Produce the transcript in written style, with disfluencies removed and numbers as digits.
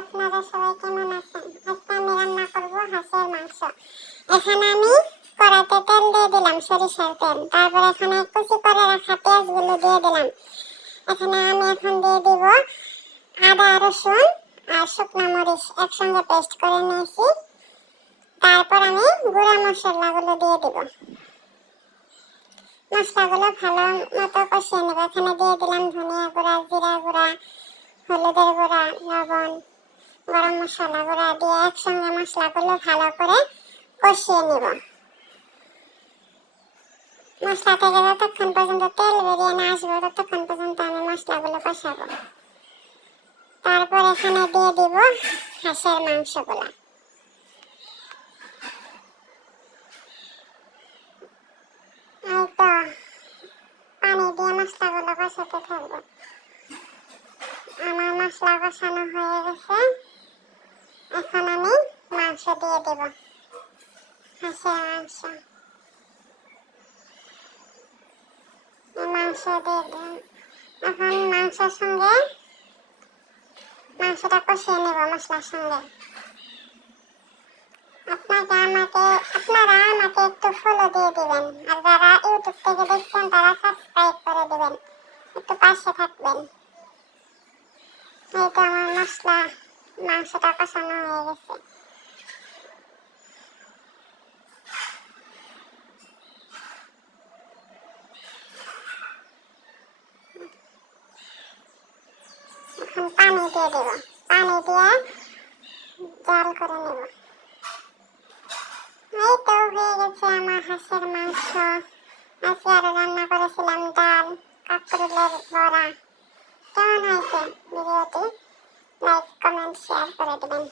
আপনারা সবাই কেমন আছেন? আজকে আমি রান্না করব হাঁসের মাংস। এখানে আমি কড়াইতে তেল দিয়ে দিলাম, সরিষার তেল। তারপর এখানে কুচি করে রাখা পেঁয়াজগুলো দিয়ে দিলাম। এখানে আমি এখন দিয়ে দিব আদা, রসুন আর শুকনো মরিচ একসঙ্গে পেস্ট করে নিয়েছি। তারপর আমি গুঁড়া মশলাগুলো দিয়ে দিব। মশলাগুলো ভালো মতো কষিয়ে নেব। এখানে দিয়ে দিলাম ধনিয়া গুঁড়া, জিরা গুঁড়া, হলুদের গুঁড়া, লবণ, গরম মশলা গুঁড়া দিয়ে একসঙ্গে মশলাগুলো ভালো করে কষিয়ে নেব। মশলা থেকে যতক্ষণ পর্যন্ত তেল বেরিয়ে না আসবে ততক্ষণ পর্যন্ত আমি মশলাগুলো কষাবো। তারপর এখানে দিয়ে দিব হাঁসের মাংসগুলো। এই তো পানি দিয়ে মশলাগুলো কষাতে থাকবো। আমার মশলা কষানো হয়ে গেছে। এখন আমি মাংস দিয়ে দেব, হাঁসের মাংস। মাংস দিয়ে দিলাম। এখন মাংসের সঙ্গে মাংসটা কষিয়ে নেব মশলার সঙ্গে। আপনারা আমাকে একটু ফলো দিয়ে দিবেন, আর যারা ইউটিউব থেকে দেখছেন তারা সাবস্ক্রাইব করে দিবেন, একটু পাশে থাকবেন। এই তো আমার মাংসটা কষানো হয়ে গেছে। এখন পানি দিয়ে দেব, পানি দিয়ে জাল করে নেব। এই তো হয়ে গেছে আমার হাঁসের মাংস। আজকে আরো রান্না করেছিলাম ডাল, কাঁকরোলের বড়া। কেমন হয়েছে ভিডিওটি? লাইক, কমেন্ট, শেয়ার করে দেবেন।